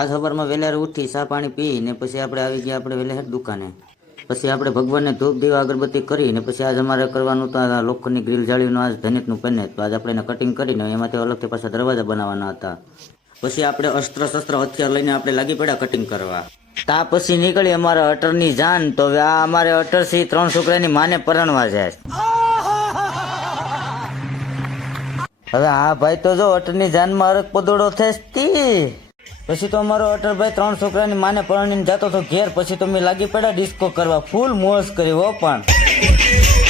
આજ સવારમાં વહેલા ઉઠી ચા પાણી પી ને પછી આપણે આવી ગયા આપણે વહેલા દુકાને. પછી આપણે ભગવાનને ધૂપ દીવા અગરબત્તી કરી ને પછી આજ અમારે કરવાનું તો આ લોખંડની ગ્રીલ જાળીનું, આજ ધનિકનું પેને તો આજે આપણે એને કટિંગ કરીને એમાંથી અલગથી પાછા દરવાજા બનાવવાના હતા. પછી આપણે અસ્ત્ર શસ્ત્ર હથિયાર લઈને આપણે લાગી પડ્યા કટિંગ કરવા. તા પછી નીકળી અમારા અટરની જાન, તો આ અમારે અટરથી ત્રણ છોકરાની માને પરણવા જાય. હવે હા ભાઈ તો જો અટરની જાનમાં અરગ પદોડો થતી પછી તો અમારો અટલભાઈ ત્રણ છોકરાની માને પરણીને જતો હતો ઘેર, પછી તો મેં લાગી પડ્યા ડિસ્કો કરવા. ફૂલ મોજ કર્યો હો પણ.